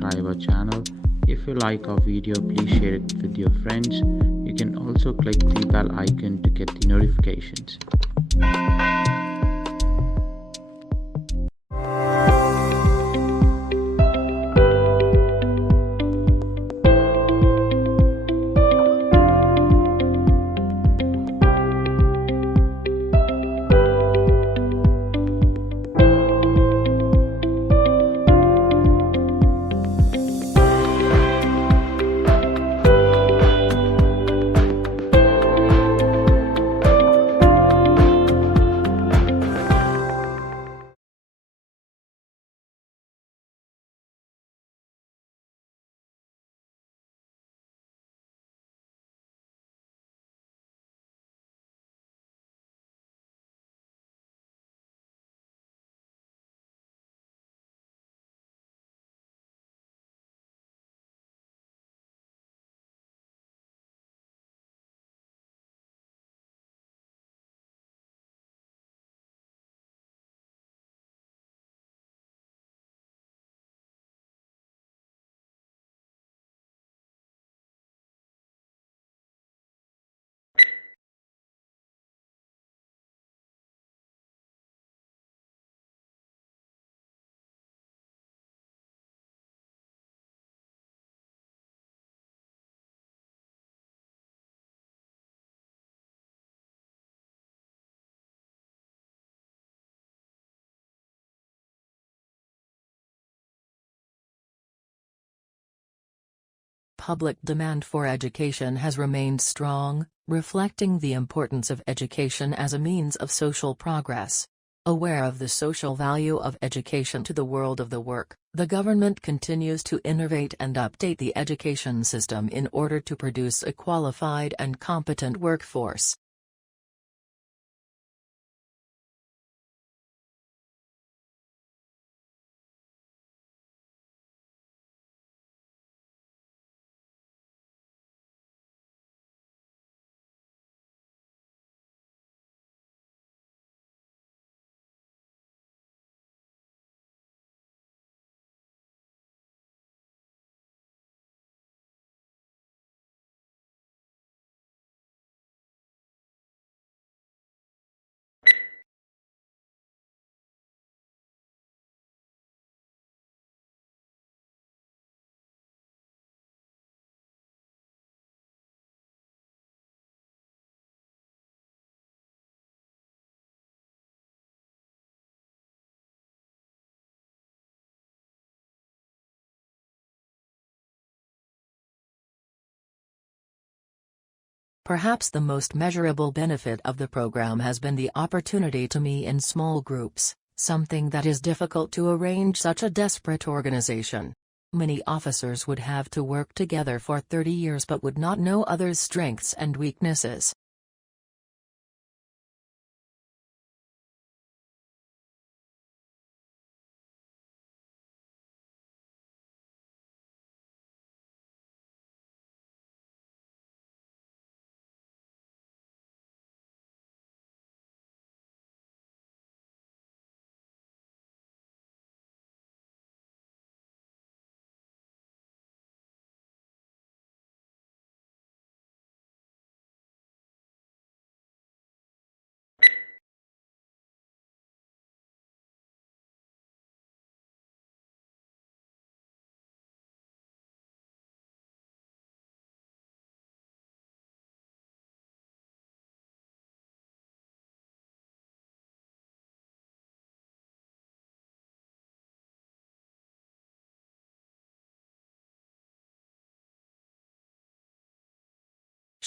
subscribe our channel. If you like our video, please share it with your friends. You can also click the bell icon to get the notifications. Public demand for education has remained strong, reflecting the importance of education as a means of social progress. Aware of the social value of education to the world of the work, the government continues to innovate and update the education system in order to produce a qualified and competent workforce. Perhaps the most measurable benefit of the program has been the opportunity to meet in small groups, something that is difficult to arrange such a desperate organization. Many officers would have to work together for 30 years but would not know others' strengths and weaknesses.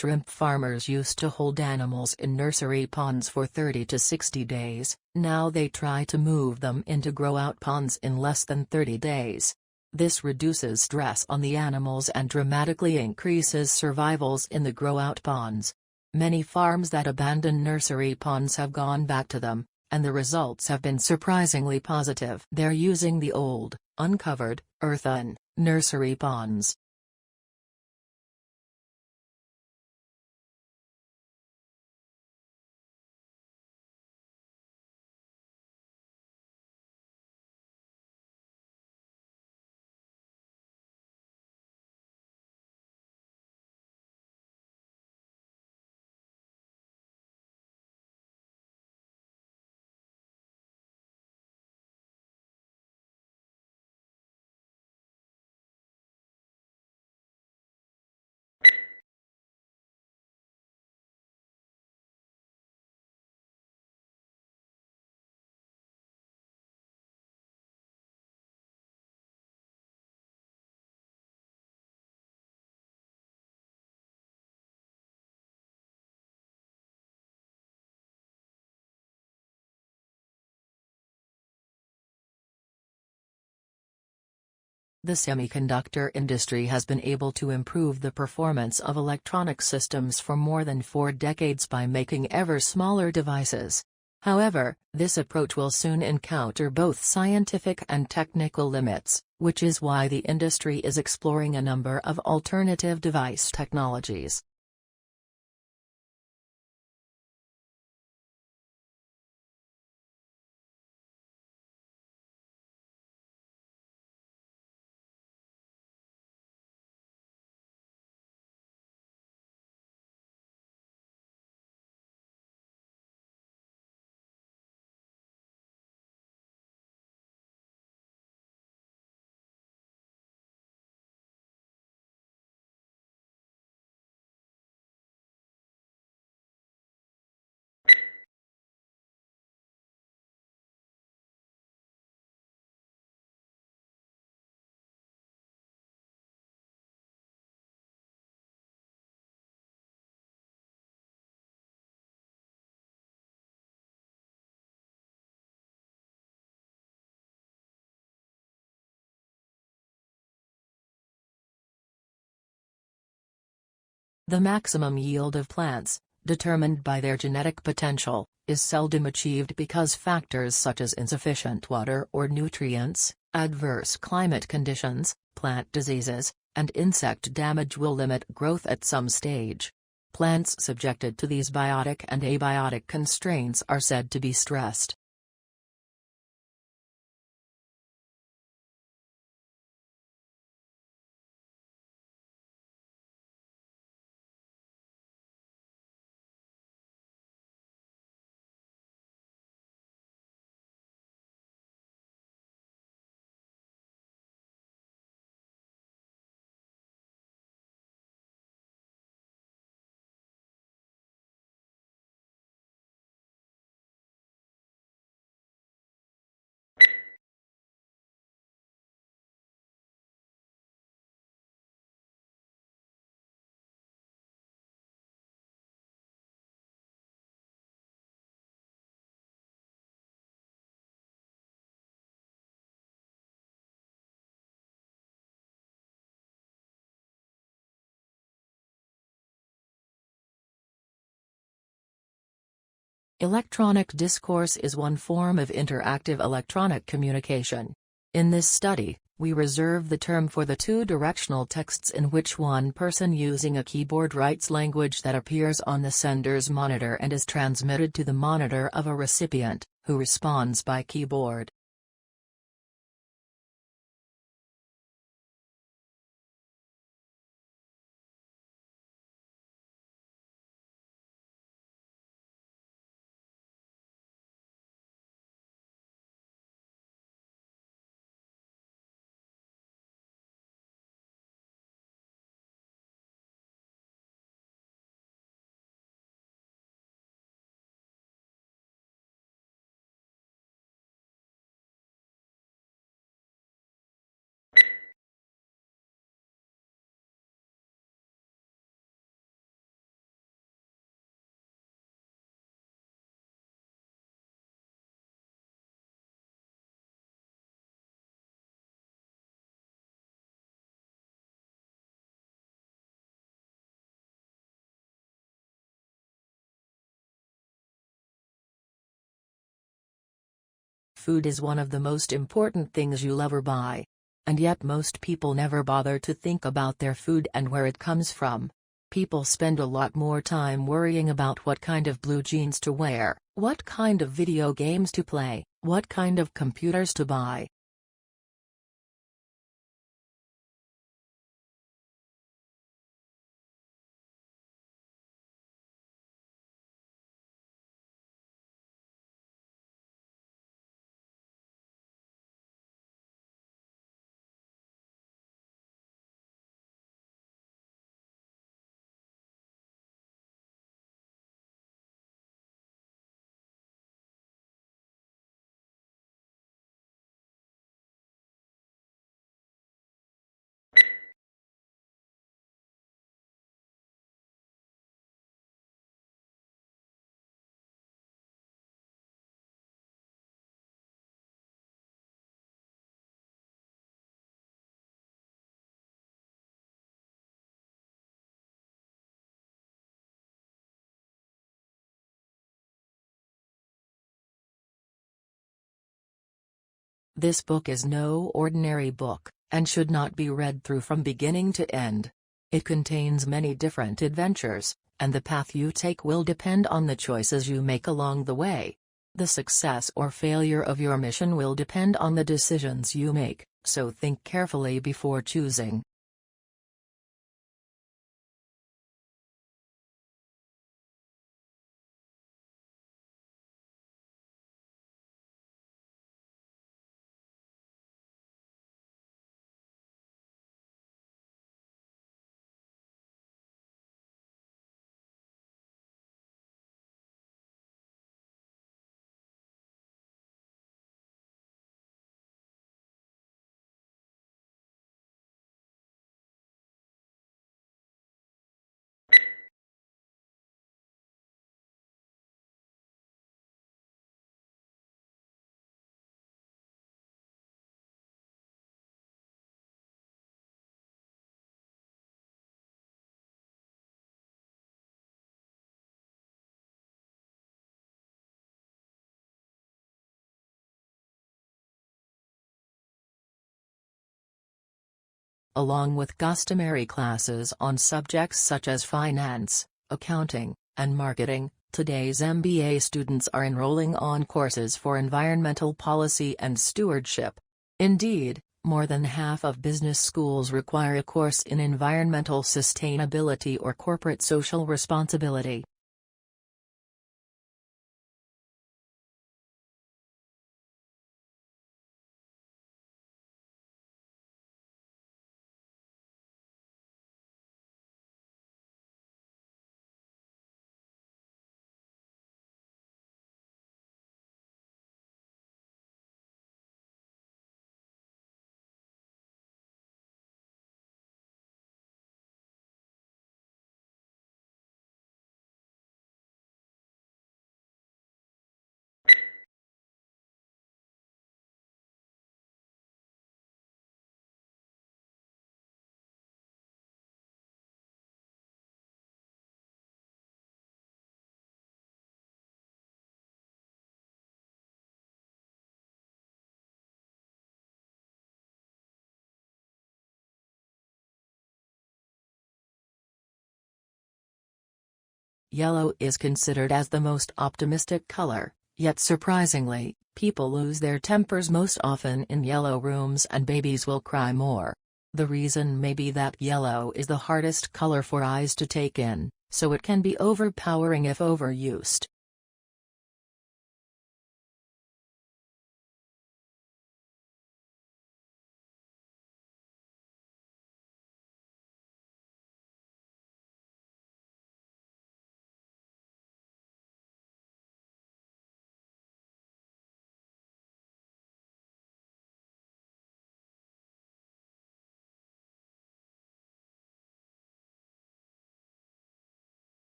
Shrimp farmers used to hold animals in nursery ponds for 30 to 60 days, now they try to move them into grow-out ponds in less than 30 days. This reduces stress on the animals and dramatically increases survivals in the grow-out ponds. Many farms that abandon nursery ponds have gone back to them, and the results have been surprisingly positive. They're using the old, uncovered, earthen, nursery ponds. The semiconductor industry has been able to improve the performance of electronic systems for more than 4 decades by making ever smaller devices. However, this approach will soon encounter both scientific and technical limits, which is why the industry is exploring a number of alternative device technologies. The maximum yield of plants, determined by their genetic potential, is seldom achieved because factors such as insufficient water or nutrients, adverse climate conditions, plant diseases, and insect damage will limit growth at some stage. Plants subjected to these biotic and abiotic constraints are said to be stressed. Electronic discourse is one form of interactive electronic communication. In this study, we reserve the term for the two-directional texts in which one person using a keyboard writes language that appears on the sender's monitor and is transmitted to the monitor of a recipient, who responds by keyboard. Food is one of the most important things you'll ever buy. And yet most people never bother to think about their food and where it comes from. People spend a lot more time worrying about what kind of blue jeans to wear, what kind of video games to play, what kind of computers to buy. This book is no ordinary book, and should not be read through from beginning to end. It contains many different adventures, and the path you take will depend on the choices you make along the way. The success or failure of your mission will depend on the decisions you make, so think carefully before choosing. Along with customary classes on subjects such as finance, accounting, and marketing, today's MBA students are enrolling on courses for environmental policy and stewardship. Indeed, more than half of business schools require a course in environmental sustainability or corporate social responsibility. Yellow is considered as the most optimistic color, yet surprisingly, people lose their tempers most often in yellow rooms and babies will cry more. The reason may be that yellow is the hardest color for eyes to take in, so it can be overpowering if overused.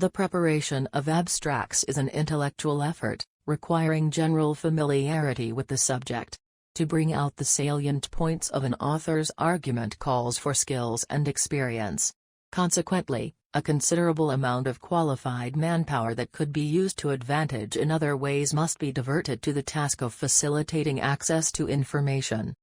The preparation of abstracts is an intellectual effort, requiring general familiarity with the subject. To bring out the salient points of an author's argument calls for skills and experience. Consequently, a considerable amount of qualified manpower that could be used to advantage in other ways must be diverted to the task of facilitating access to information.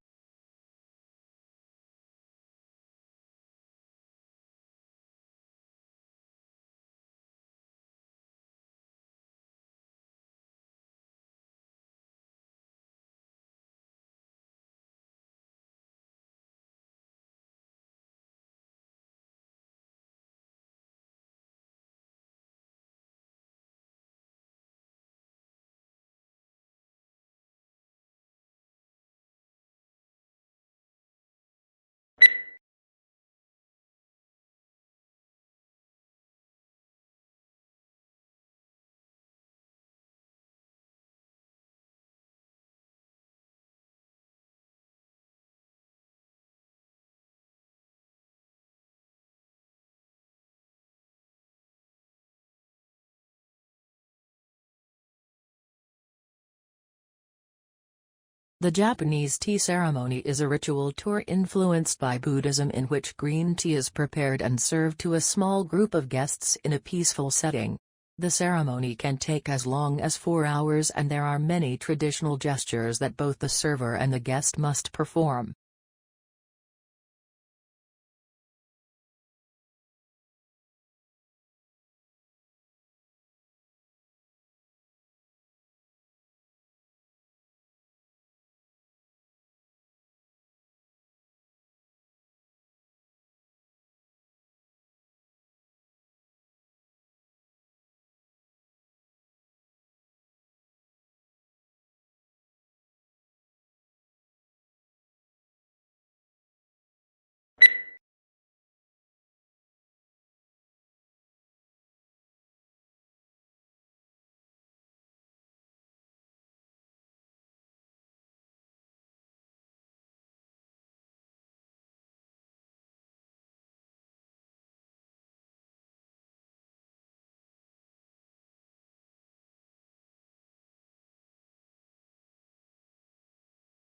The Japanese tea ceremony is a ritual tour influenced by Buddhism in which green tea is prepared and served to a small group of guests in a peaceful setting. The ceremony can take as long as 4 hours and there are many traditional gestures that both the server and the guest must perform.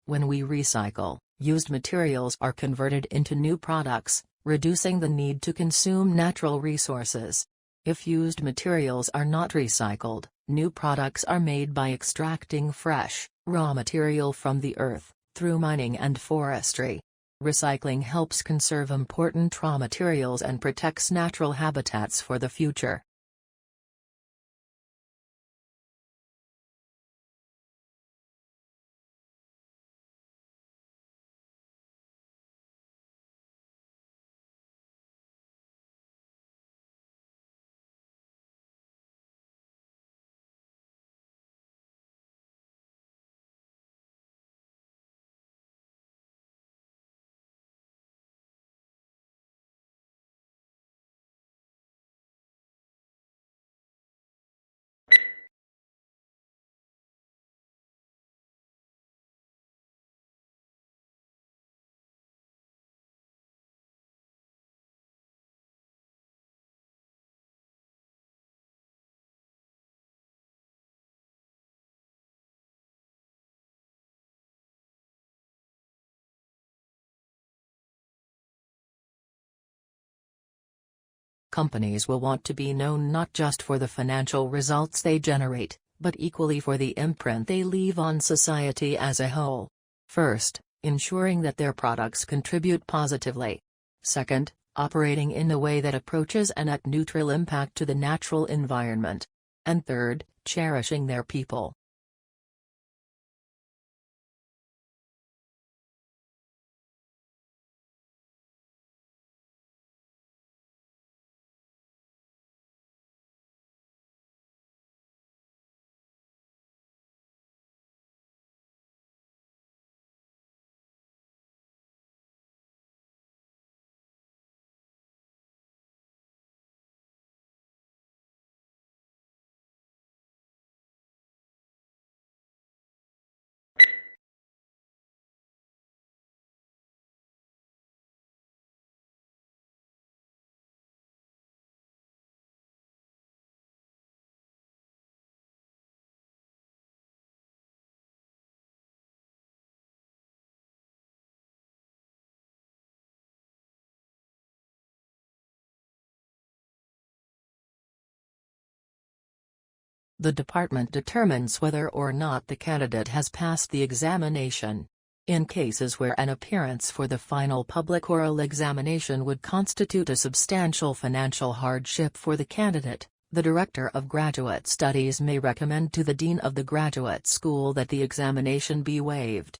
When we recycle, used materials are converted into new products, reducing the need to consume natural resources. If used materials are not recycled, new products are made by extracting fresh, raw material from the earth, through mining and forestry. Recycling helps conserve important raw materials and protects natural habitats for the future. Companies will want to be known not just for the financial results they generate, but equally for the imprint they leave on society as a whole. First, ensuring that their products contribute positively. Second, operating in a way that approaches a net neutral impact to the natural environment. And third, cherishing their people. The department determines whether or not the candidate has passed the examination. In cases where an appearance for the final public oral examination would constitute a substantial financial hardship for the candidate, the Director of Graduate Studies may recommend to the Dean of the Graduate School that the examination be waived.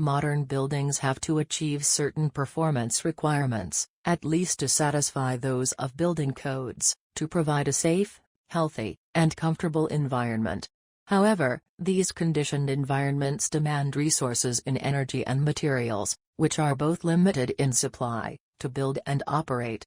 Modern buildings have to achieve certain performance requirements, at least to satisfy those of building codes, to provide a safe, healthy, and comfortable environment. However, these conditioned environments demand resources in energy and materials, which are both limited in supply, to build and operate.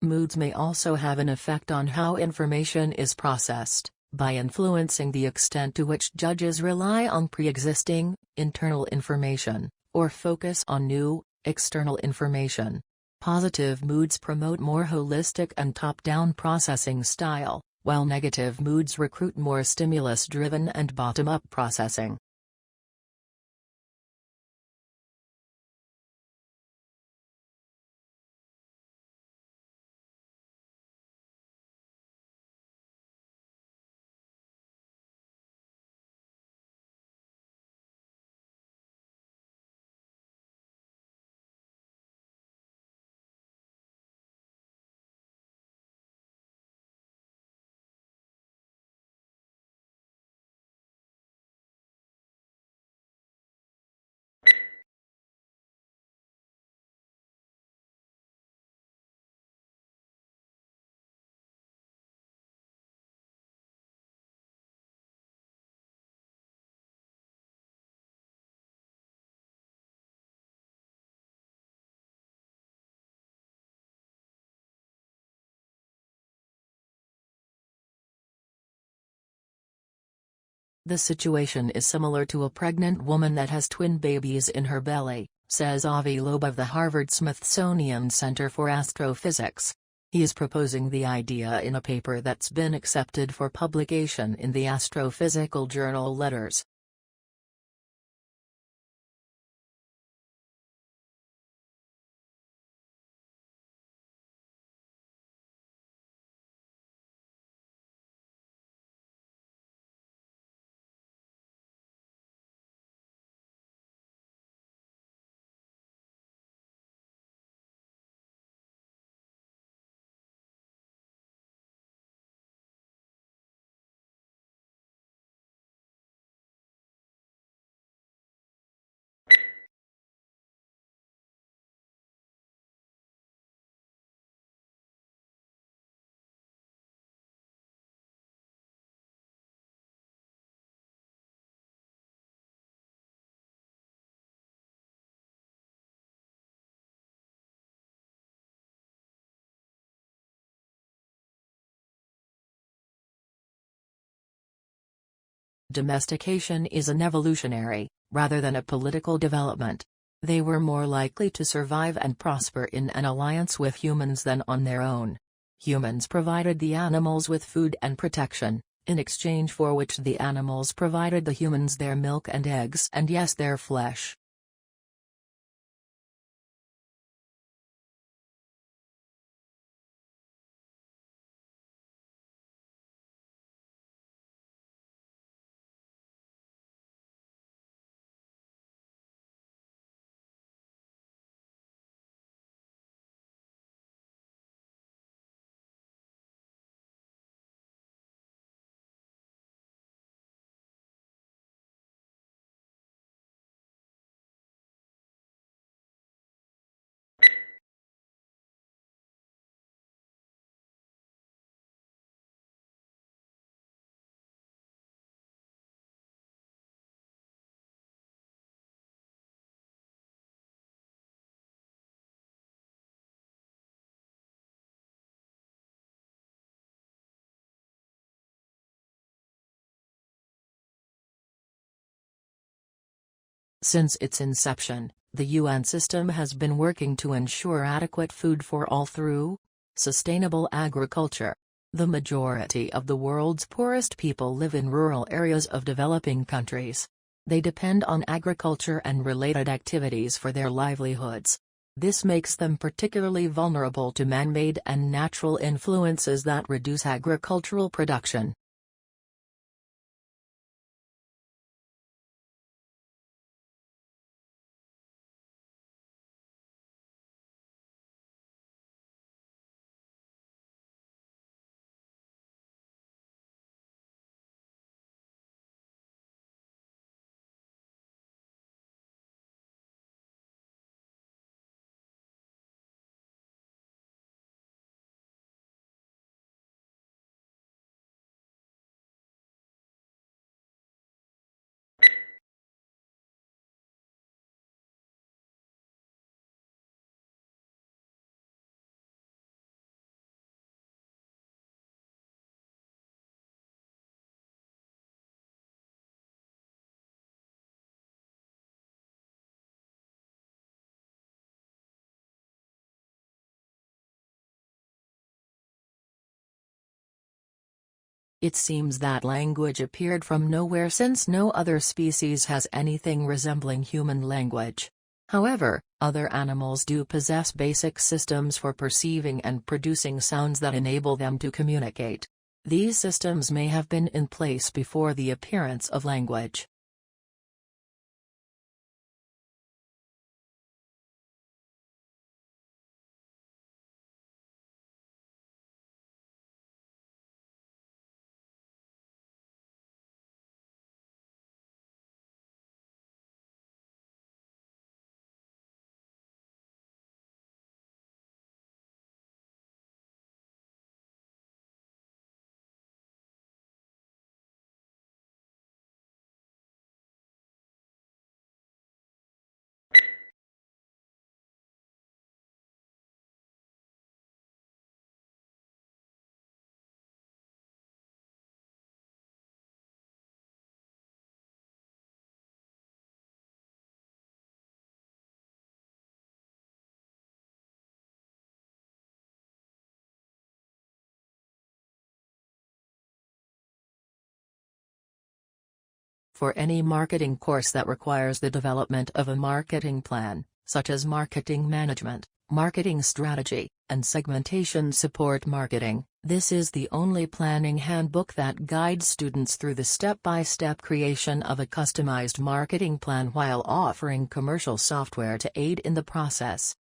Moods may also have an effect on how information is processed, by influencing the extent to which judges rely on pre-existing, internal information, or focus on new, external information. Positive moods promote more holistic and top-down processing style, while negative moods recruit more stimulus-driven and bottom-up processing. The situation is similar to a pregnant woman that has twin babies in her belly, says 𝗍𝗶𝗰𝗶 of the Harvard-Smithsonian Center for Astrophysics. He is proposing the idea in a paper that's been accepted for publication in the astrophysical journal Letters. Domestication is an evolutionary, rather than a political development. They were more likely to survive and prosper in an alliance with humans than on their own. Humans provided the animals with food and protection, in exchange for which the animals provided the humans their milk and eggs and yes, their flesh. Since its inception, the UN system has been working to ensure adequate food for all through sustainable agriculture. The majority of the world's poorest people live in rural areas of developing countries. They depend on agriculture and related activities for their livelihoods. This makes them particularly vulnerable to man-made and natural influences that reduce agricultural production. It seems that language appeared from nowhere since no other species has anything resembling human language. However, other animals do possess basic systems for perceiving and producing sounds that enable them to communicate. These systems may have been in place before the appearance of language. For any marketing course that requires the development of a marketing plan, such as marketing management, marketing strategy, and segmentation support marketing, this is the only planning handbook that guides students through the step-by-step creation of a customized marketing plan while offering commercial software to aid in the process.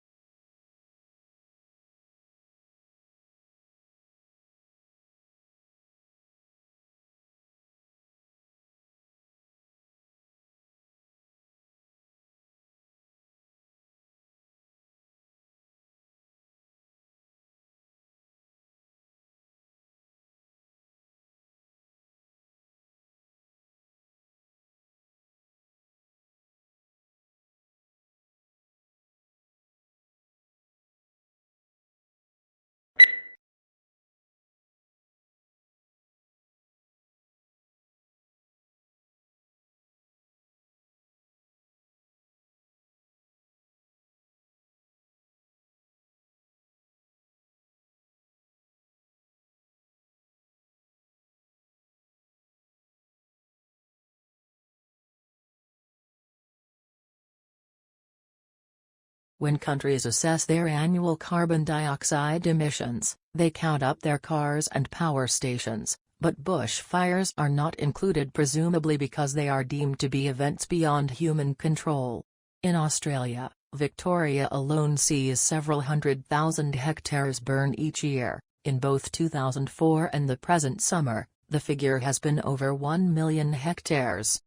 When countries assess their annual carbon dioxide emissions, they count up their cars and power stations, but bushfires are not included, presumably because they are deemed to be events beyond human control. In Australia, Victoria alone sees several 100,000 hectares burn each year. In both 2004 and the present summer, the figure has been over 1 million hectares.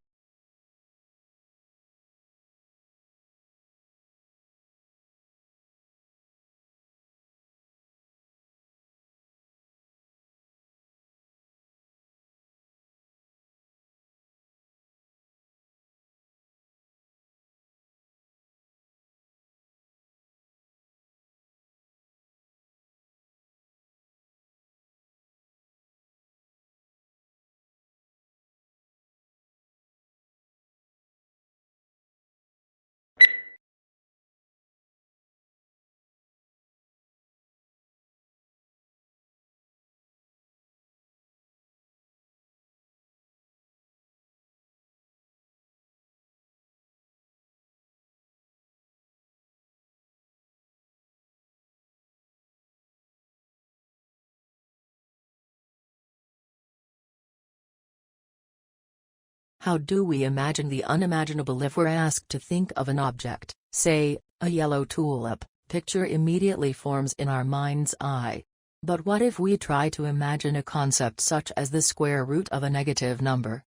How do we imagine the unimaginable if we're asked to think of an object, say, a yellow tulip? Picture immediately forms in our mind's eye. But what if we try to imagine a concept such as the square root of a negative number?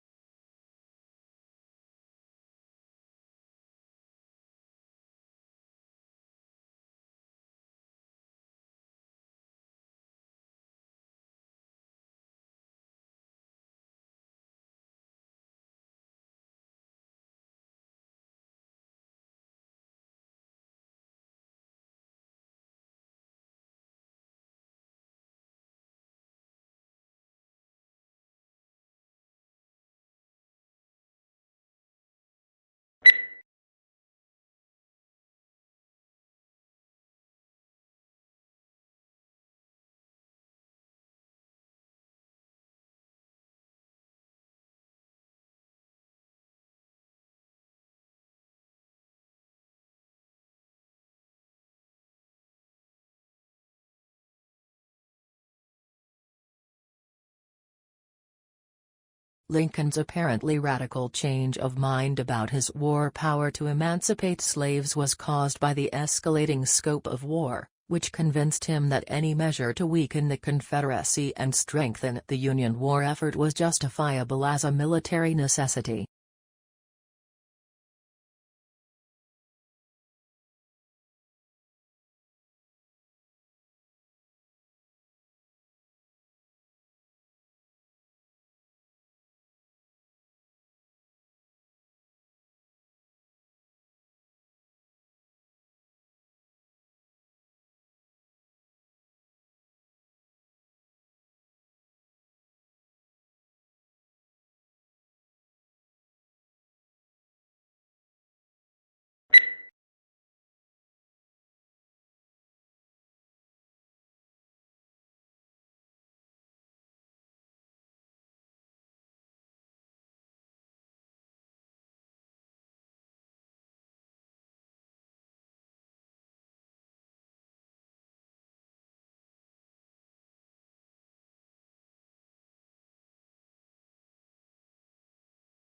Lincoln's apparently radical change of mind about his war power to emancipate slaves was caused by the escalating scope of war, which convinced him that any measure to weaken the Confederacy and strengthen the Union war effort was justifiable as a military necessity.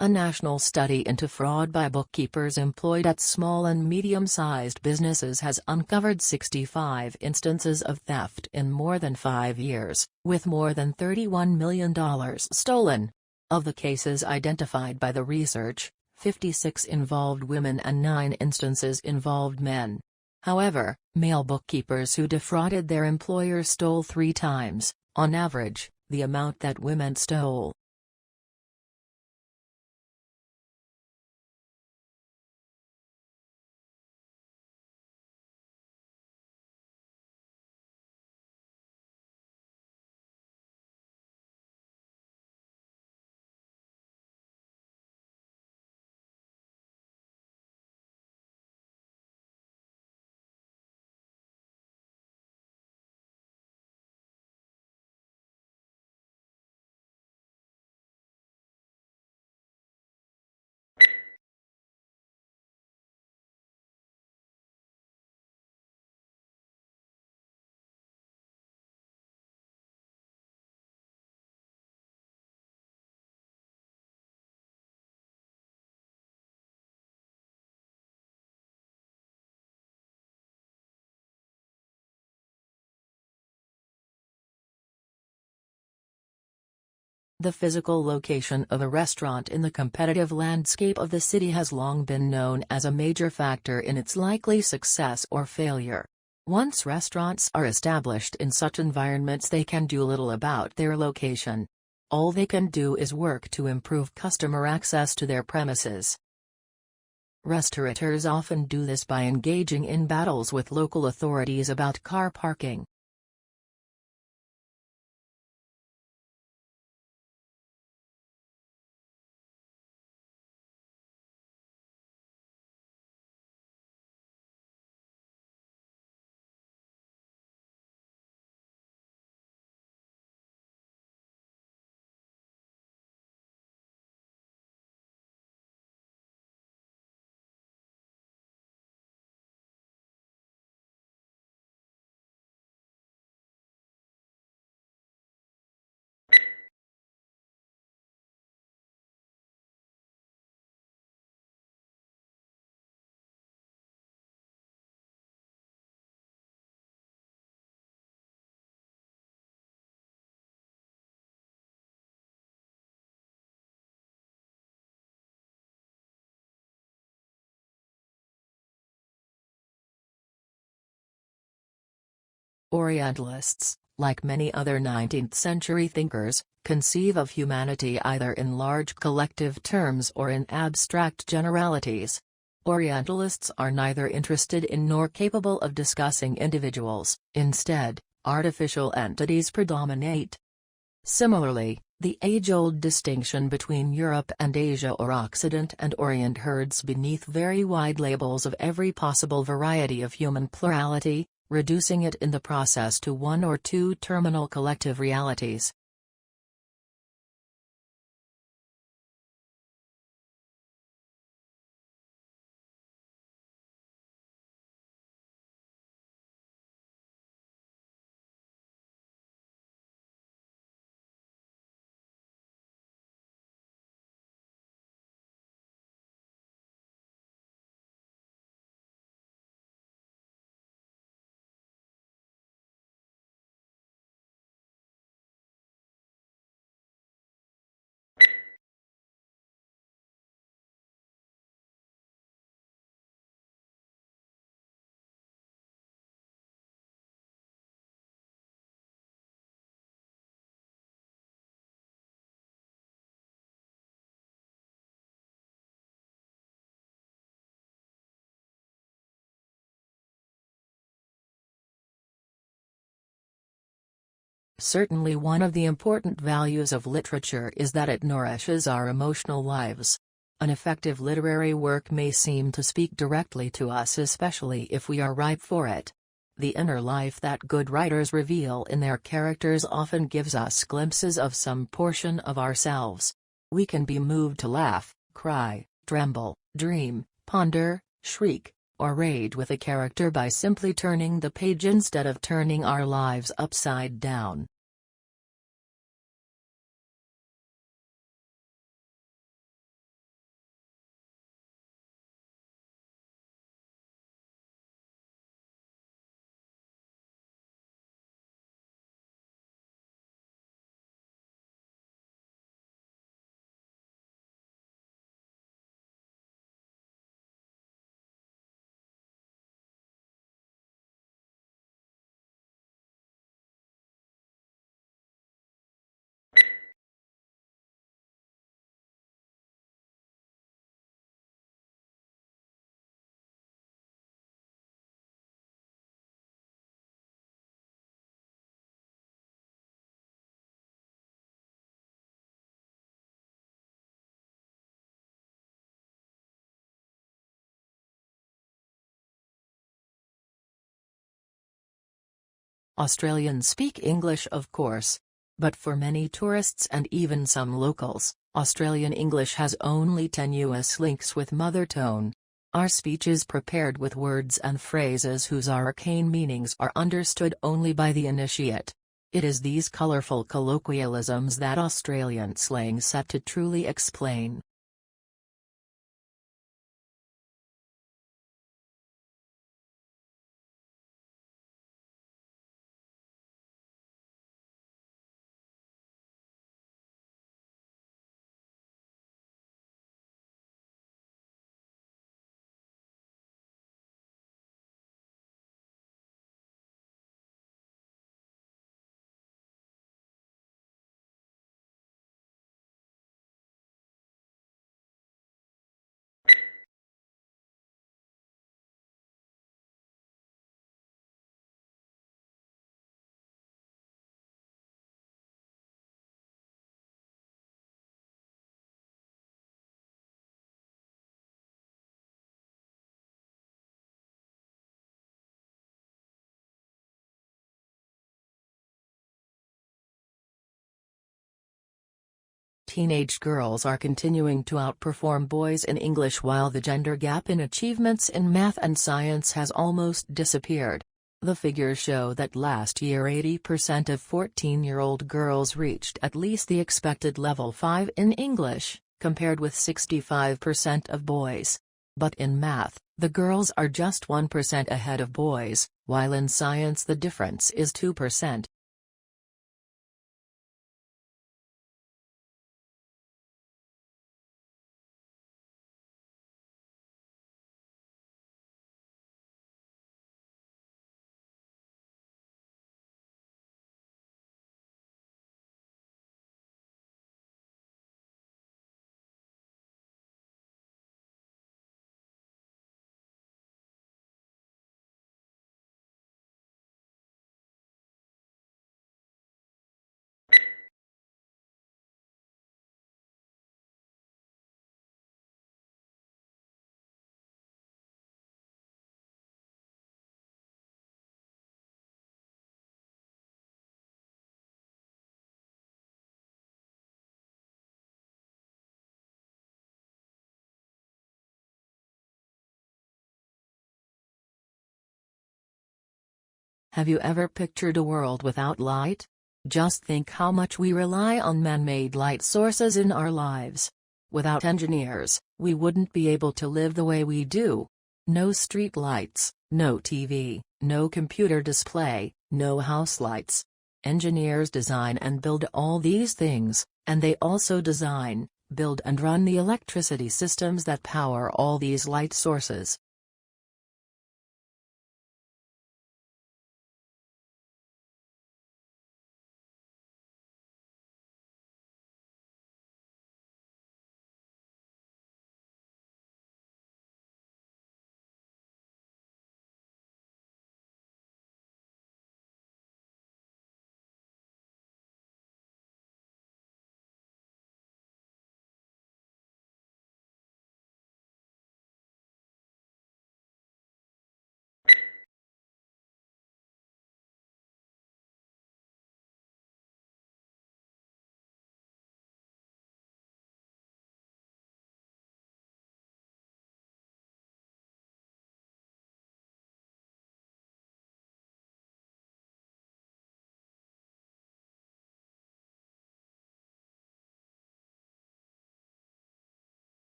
A national study into fraud by bookkeepers employed at small and medium-sized businesses has uncovered 65 instances of theft in more than 5 years, with more than $31 million stolen. Of the cases identified by the research, 56 involved women and 9 instances involved men. However, male bookkeepers who defrauded their employers stole 3 times, on average, the amount that women stole. The physical location of a restaurant in the competitive landscape of the city has long been known as a major factor in its likely success or failure. Once restaurants are established in such environments, they can do little about their location. All they can do is work to improve customer access to their premises. Restaurateurs often do this by engaging in battles with local authorities about car parking. Orientalists, like many other 19th-century thinkers, conceive of humanity either in large collective terms or in abstract generalities. Orientalists are neither interested in nor capable of discussing individuals; instead, artificial entities predominate. Similarly, the age-old distinction between Europe and Asia or Occident and Orient herds beneath very wide labels of every possible variety of human plurality, reducing it in the process to one or two terminal collective realities. Certainly one of the important values of literature is that it nourishes our emotional lives. An effective literary work may seem to speak directly to us, especially if we are ripe for it. The inner life that good writers reveal in their characters often gives us glimpses of some portion of ourselves. We can be moved to laugh, cry, tremble, dream, ponder, shriek, or rage with a character by simply turning the page instead of turning our lives upside down. Australians speak English, of course. But for many tourists and even some locals, Australian English has only tenuous links with mother tongue. Our speech is prepared with words and phrases whose arcane meanings are understood only by the initiate. It is these colourful colloquialisms that Australian slang set to truly explain. Teenage girls are continuing to outperform boys in English while the gender gap in achievements in math and science has almost disappeared. The figures show that last year 80% of 14-year-old girls reached at least the expected level 5 in English, compared with 65% of boys. But in math, the girls are just 1% ahead of boys, while in science the difference is 2%. Have you ever pictured a world without light? Just think how much we rely on man-made light sources in our lives. Without engineers, we wouldn't be able to live the way we do. No street lights, no TV, no computer display, no house lights. Engineers design and build all these things, and they also design, build and run the electricity systems that power all these light sources.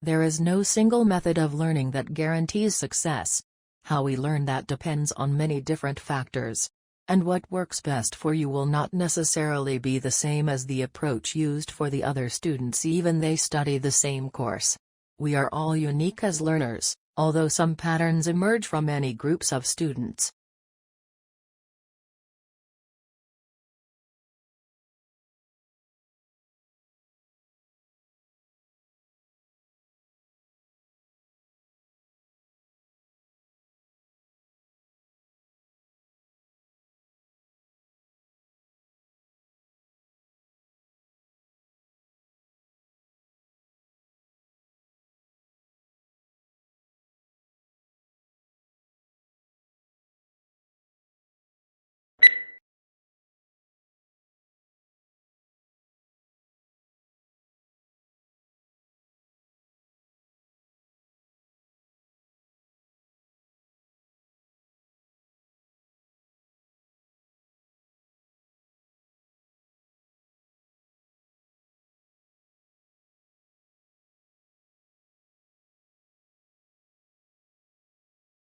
There is no single method of learning that guarantees success. How we learn that depends on many different factors. And what works best for you will not necessarily be the same as the approach used for the other students even they study the same course. We are all unique as learners, although some patterns emerge from many groups of students.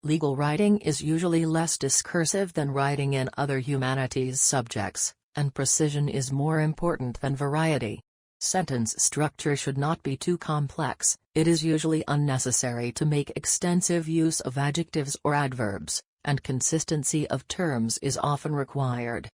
Legal writing is usually less discursive than writing in other humanities subjects, and precision is more important than variety. Sentence structure should not be too complex. It is usually unnecessary to make extensive use of adjectives or adverbs, and consistency of terms is often required.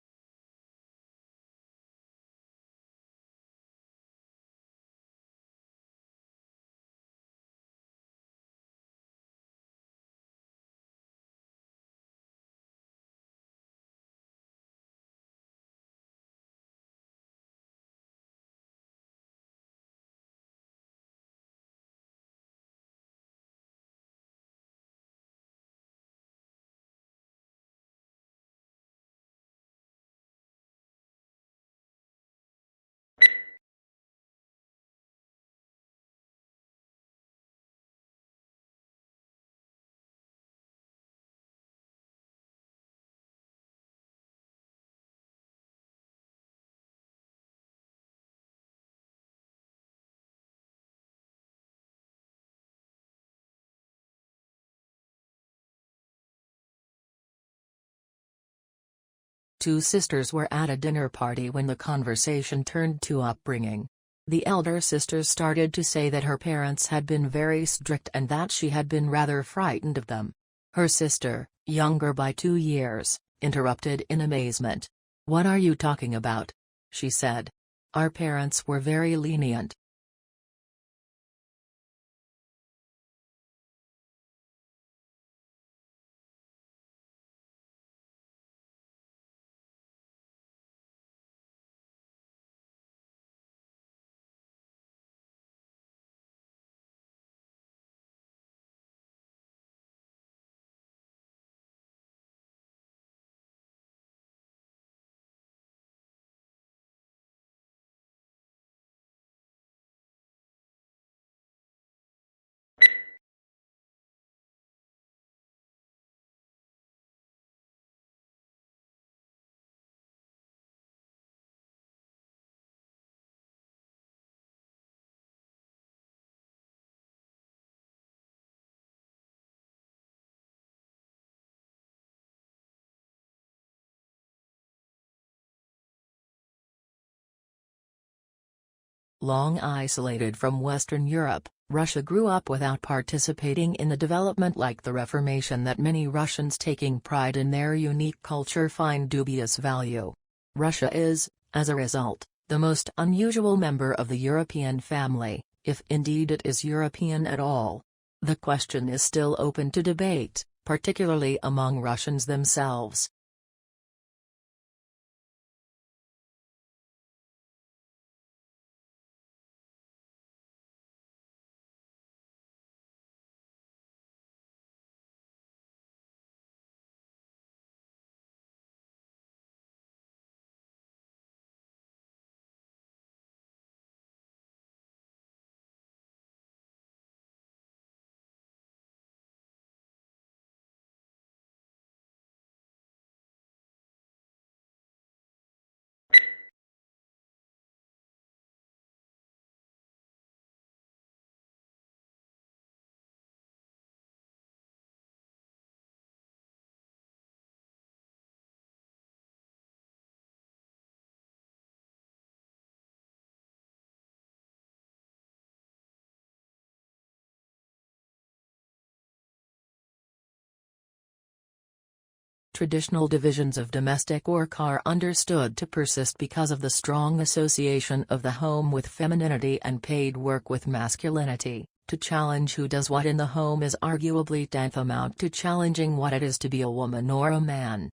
Two sisters were at a dinner party when the conversation turned to upbringing. The elder sister started to say that her parents had been very strict and that she had been rather frightened of them. Her sister, younger by 2 years, interrupted in amazement. "What are you talking about?" she said. "Our parents were very lenient. Long isolated from Western Europe, Russia grew up without participating in the development like the Reformation that many Russians taking pride in their unique culture find dubious value. Russia is, as a result, the most unusual member of the European family, if indeed it is European at all. The question is still open to debate, particularly among Russians themselves. Traditional divisions of domestic work are understood to persist because of the strong association of the home with femininity and paid work with masculinity. To challenge who does what in the home is arguably tantamount to challenging what it is to be a woman or a man.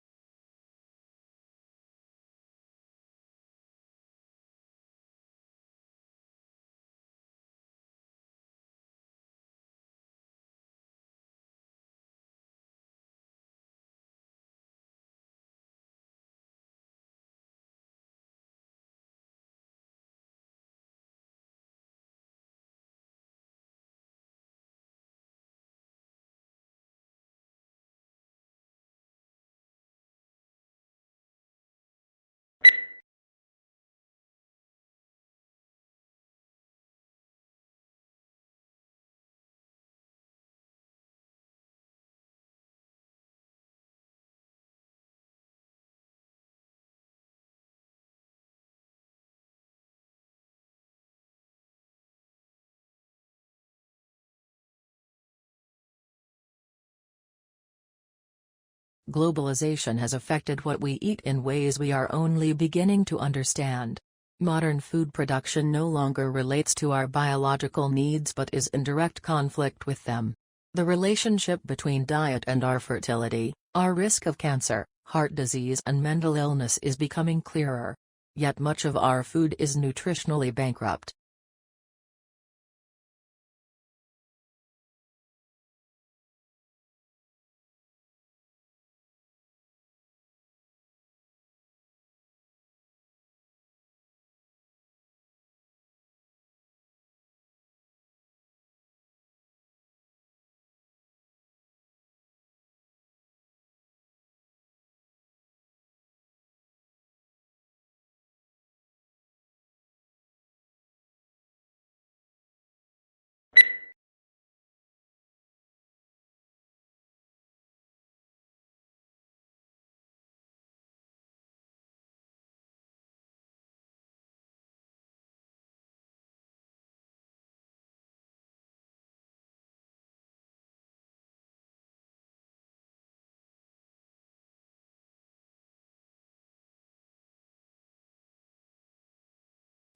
Globalization has affected what we eat in ways we are only beginning to understand. Modern food production no longer relates to our biological needs but is in direct conflict with them. The relationship between diet and our fertility, our risk of cancer, heart disease and mental illness is becoming clearer. Yet much of our food is nutritionally bankrupt.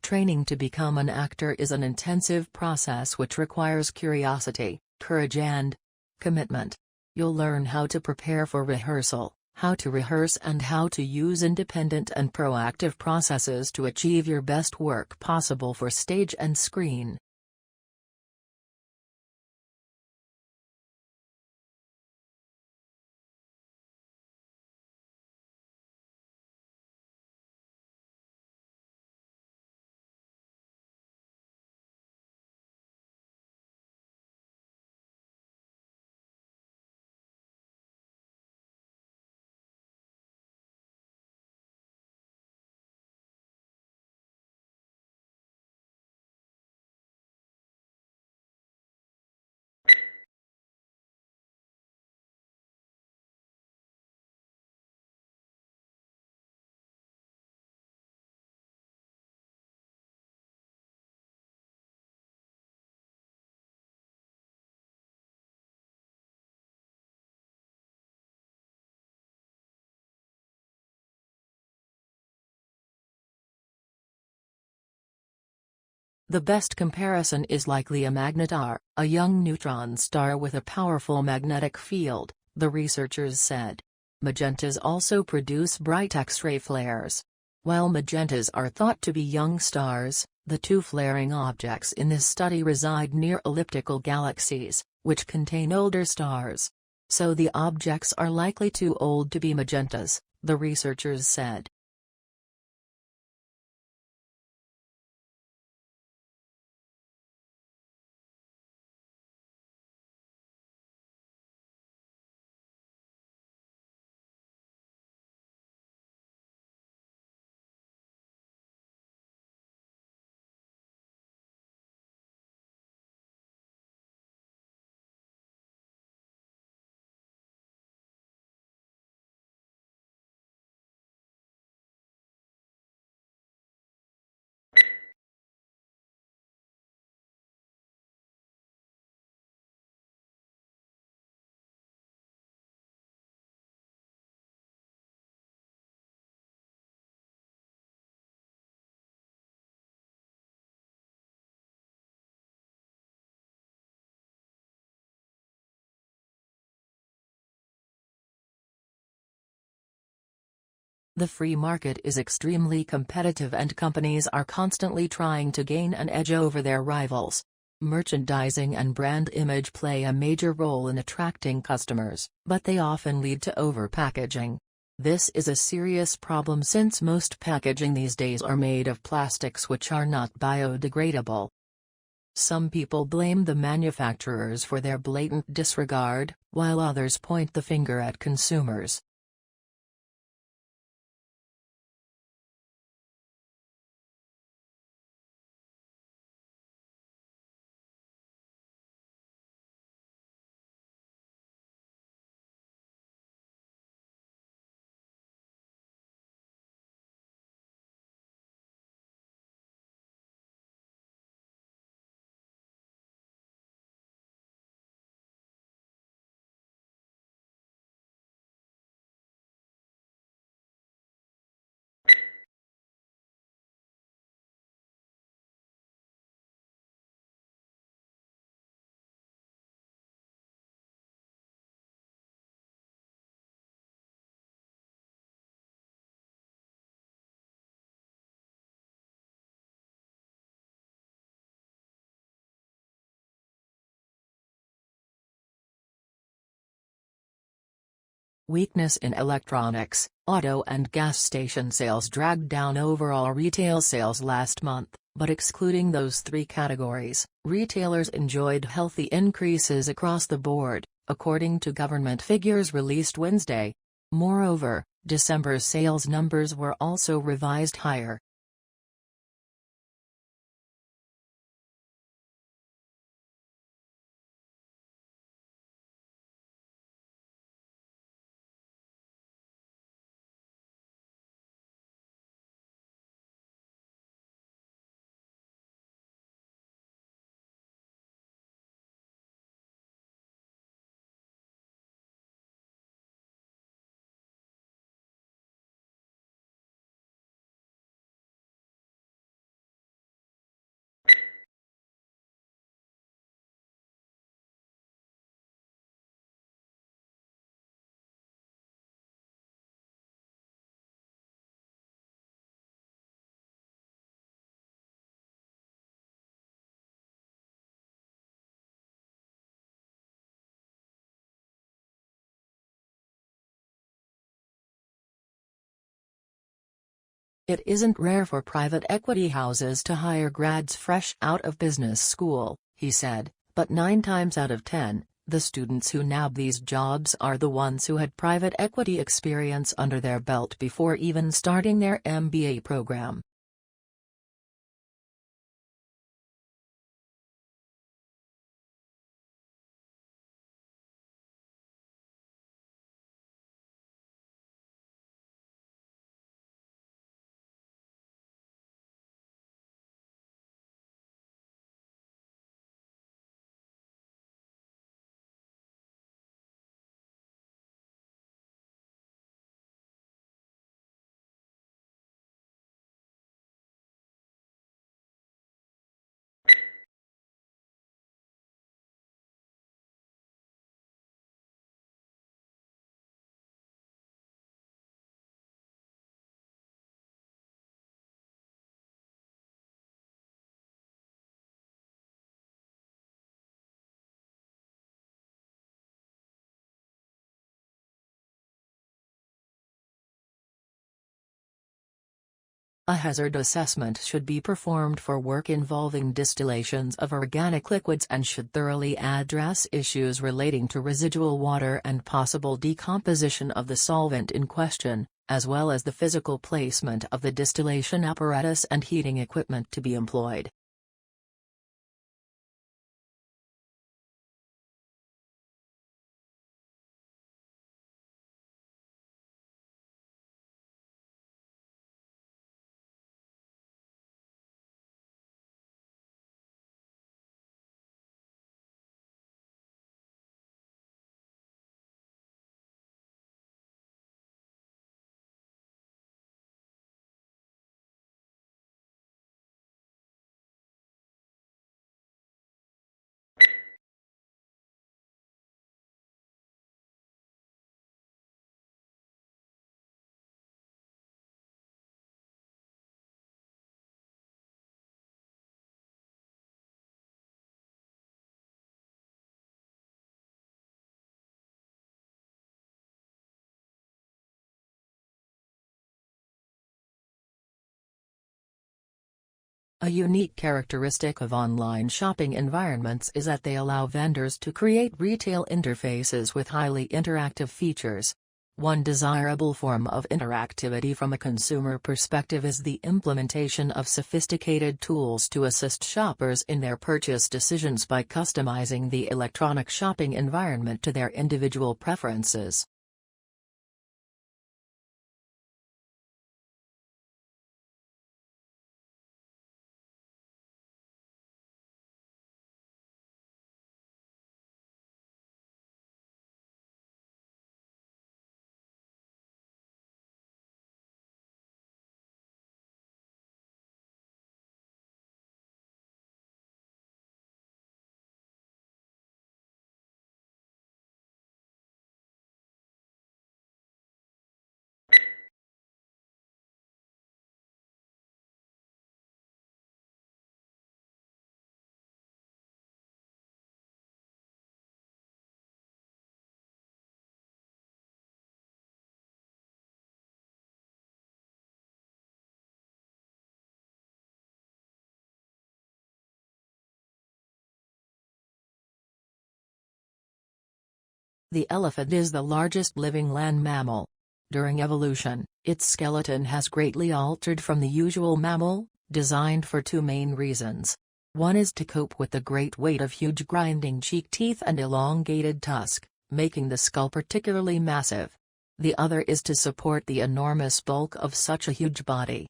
Training to become an actor is an intensive process which requires curiosity, courage and commitment. You'll learn how to prepare for rehearsal, how to rehearse and how to use independent and proactive processes to achieve your best work possible for stage and screen. The best comparison is likely a magnetar, a young neutron star with a powerful magnetic field, the researchers said. Magentas also produce bright X-ray flares. While magentas are thought to be young stars, the two flaring objects in this study reside near elliptical galaxies, which contain older stars. So the objects are likely too old to be magentas, the researchers said. The free market is extremely competitive and companies are constantly trying to gain an edge over their rivals. Merchandising and brand image play a major role in attracting customers, but they often lead to overpackaging. This is a serious problem since most packaging these days are made of plastics which are not biodegradable. Some people blame the manufacturers for their blatant disregard, while others point the finger at consumers. Weakness in electronics, auto and gas station sales dragged down overall retail sales last month, but excluding those three categories, retailers enjoyed healthy increases across the board, according to government figures released Wednesday. Moreover, December's sales numbers were also revised higher. It isn't rare for private equity houses to hire grads fresh out of business school, he said, but 9 times out of 10, the students who nab these jobs are the ones who had private equity experience under their belt before even starting their MBA program. A hazard assessment should be performed for work involving distillations of organic liquids and should thoroughly address issues relating to residual water and possible decomposition of the solvent in question, as well as the physical placement of the distillation apparatus and heating equipment to be employed. A unique characteristic of online shopping environments is that they allow vendors to create retail interfaces with highly interactive features. One desirable form of interactivity from a consumer perspective is the implementation of sophisticated tools to assist shoppers in their purchase decisions by customizing the electronic shopping environment to their individual preferences. The elephant is the largest living land mammal. During evolution, its skeleton has greatly altered from the usual mammal, designed for two main reasons. One is to cope with the great weight of huge grinding cheek teeth and elongated tusk, making the skull particularly massive. The other is to support the enormous bulk of such a huge body.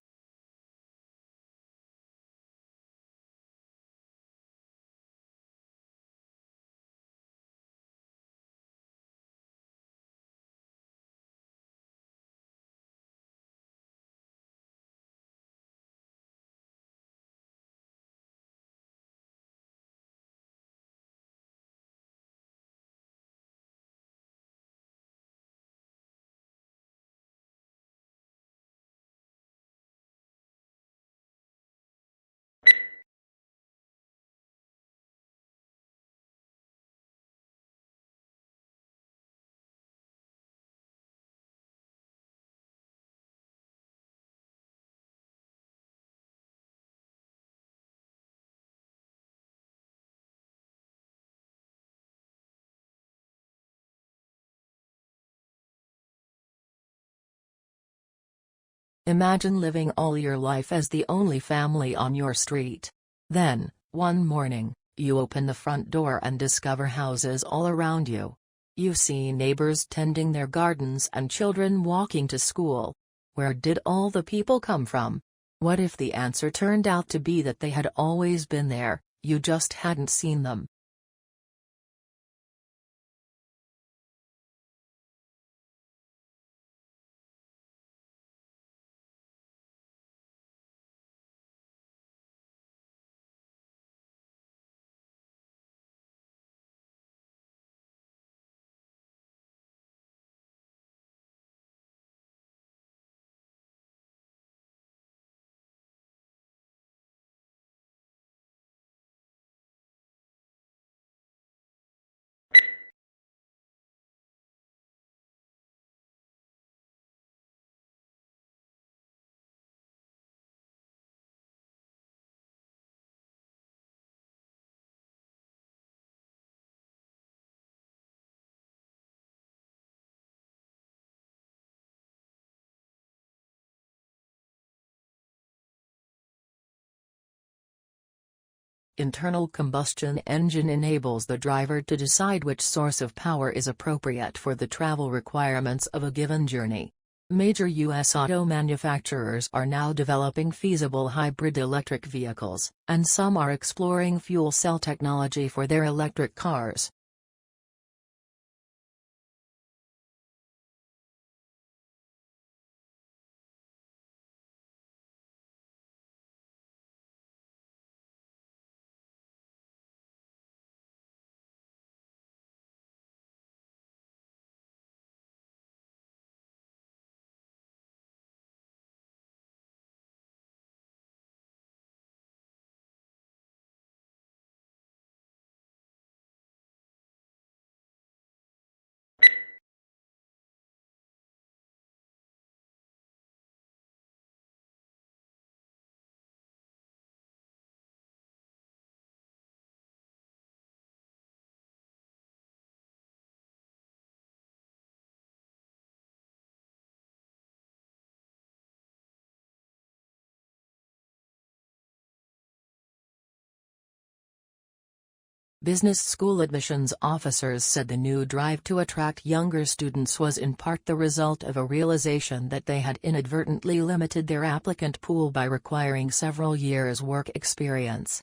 Imagine living all your life as the only family on your street. Then, one morning, you open the front door and discover houses all around you. You see neighbors tending their gardens and children walking to school. Where did all the people come from? What if the answer turned out to be that they had always been there, you just hadn't seen them? internal combustion engine enables the driver to decide which source of power is appropriate for the travel requirements of a given journey. Major U.S. auto manufacturers are now developing feasible hybrid electric vehicles, and some are exploring fuel cell technology for their electric cars. Business school admissions officers said the new drive to attract younger students was in part the result of a realization that they had inadvertently limited their applicant pool by requiring several years' work experience.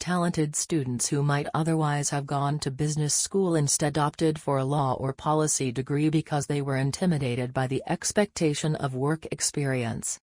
Talented students who might otherwise have gone to business school instead opted for a law or policy degree because they were intimidated by the expectation of work experience.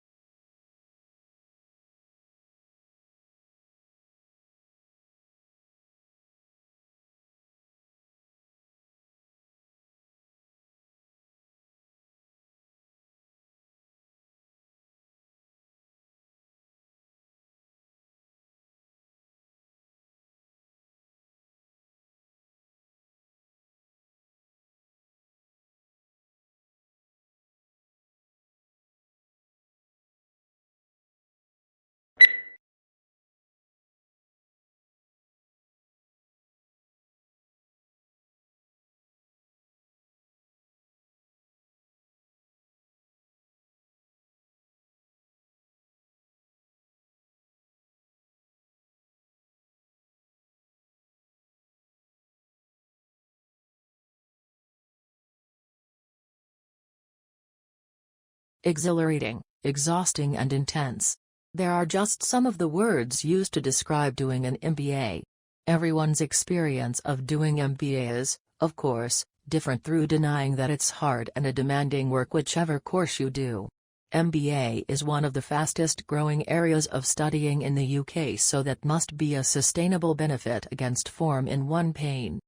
Exhilarating, exhausting and intense. There are just some of the words used to describe doing an MBA. Everyone's experience of doing MBA is, of course, different through denying that it's hard and a demanding work whichever course you do. MBA is one of the fastest growing areas of studying in the UK, so that must be a sustainable benefit against form in one pain.